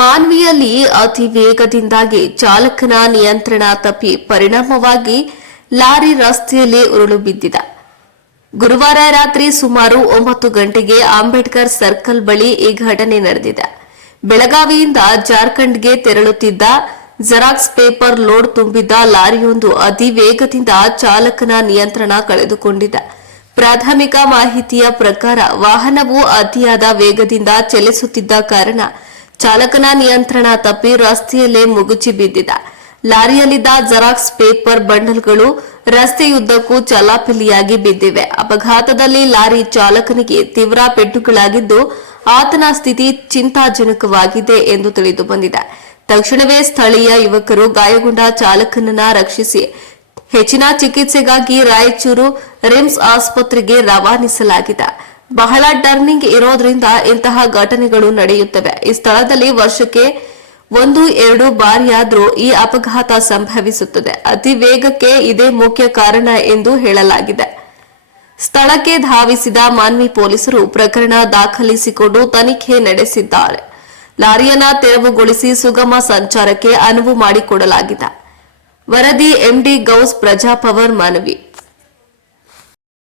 ಮಾನ್ವಿಯಲ್ಲಿ ಅತಿ ವೇಗದಿಂದಾಗಿ ಚಾಲಕನ ನಿಯಂತ್ರಣ ತಪ್ಪಿ ಪರಿಣಾಮವಾಗಿ ಲಾರಿ ರಸ್ತೆಯಲ್ಲಿ ಉರುಳು ಬಿದ್ದಿದೆ. ಗುರುವಾರ ರಾತ್ರಿ ಸುಮಾರು 9 ಗಂಟೆಗೆ ಅಂಬೇಡ್ಕರ್ ಸರ್ಕಲ್ ಬಳಿ ಈ ಘಟನೆ ನಡೆದಿದೆ. ಬೆಳಗಾವಿಯಿಂದ ಜಾರ್ಖಂಡ್ಗೆ ತೆರಳುತ್ತಿದ್ದ ಜೆರಾಕ್ಸ್ ಪೇಪರ್ ಲೋಡ್ ತುಂಬಿದ್ದ ಲಾರಿಯೊಂದು ಅತಿ ವೇಗದಿಂದ ಚಾಲಕನ ನಿಯಂತ್ರಣ ಕಳೆದುಕೊಂಡಿದೆ. ಪ್ರಾಥಮಿಕ ಮಾಹಿತಿಯ ಪ್ರಕಾರ ವಾಹನವು ಅತಿಯಾದ ವೇಗದಿಂದ ಚಲಿಸುತ್ತಿದ್ದ ಕಾರಣ ಚಾಲಕನ ನಿಯಂತ್ರಣ ತಪ್ಪಿ ರಸ್ತೆಯಲ್ಲೇ ಮುಗುಚಿ ಬಿದ್ದಿದೆ. ಲಾರಿಯಲ್ಲಿದ್ದ ಜೆರಾಕ್ಸ್ ಪೇಪರ್ ಬಂಡಲ್ಗಳು ರಸ್ತೆಯುದ್ದಕ್ಕೂ ಚಲಾಪಿಲಿಯಾಗಿ ಬಿದ್ದಿವೆ. ಅಪಘಾತದಲ್ಲಿ ಲಾರಿ ಚಾಲಕನಿಗೆ ತೀವ್ರ ಪೆಟ್ಟುಗಳಾಗಿದ್ದು ಆತನ ಸ್ಥಿತಿ ಚಿಂತಾಜನಕವಾಗಿದೆ ಎಂದು ತಿಳಿದು ಬಂದಿದೆ. ತಕ್ಷಣವೇ ಸ್ಥಳೀಯ ಯುವಕರು ಗಾಯಗೊಂಡ ಚಾಲಕನನ್ನ ರಕ್ಷಿಸಿ ಹೆಚ್ಚಿನ ಚಿಕಿತ್ಸೆಗಾಗಿ ರಾಯಚೂರು ರಿಮ್ಸ್ ಆಸ್ಪತ್ರೆಗೆ ರವಾನಿಸಲಾಗಿದೆ. ಬಹಳ ಟರ್ನಿಂಗ್ ಇರೋದ್ರಿಂದ ಇಂತಹ ಘಟನೆಗಳು ನಡೆಯುತ್ತವೆ. ಈ ಸ್ಥಳದಲ್ಲಿ ವರ್ಷಕ್ಕೆ 1-2 ಬಾರಿಯಾದರೂ ಈ ಅಪಘಾತ ಸಂಭವಿಸುತ್ತದೆ. ಅತಿ ವೇಗಕ್ಕೆ ಇದೇ ಮುಖ್ಯ ಕಾರಣ ಎಂದು ಹೇಳಲಾಗಿದೆ. ಸ್ಥಳಕ್ಕೆ ಧಾವಿಸಿದ ಮಾನ್ವಿ ಪೊಲೀಸರು ಪ್ರಕರಣ ದಾಖಲಿಸಿಕೊಂಡು ತನಿಖೆ ನಡೆಸಿದ್ದಾರೆ. ಲಾರಿಯನ್ನ ತೆರವುಗೊಳಿಸಿ ಸುಗಮ ಸಂಚಾರಕ್ಕೆ ಅನುವು ಮಾಡಿಕೊಡಲಾಗಿದೆ. ವರದಿ ಎಂಡಿ ಗೌಸ್ ಪ್ರಜಾಪವರ್ ಮಾನವಿ.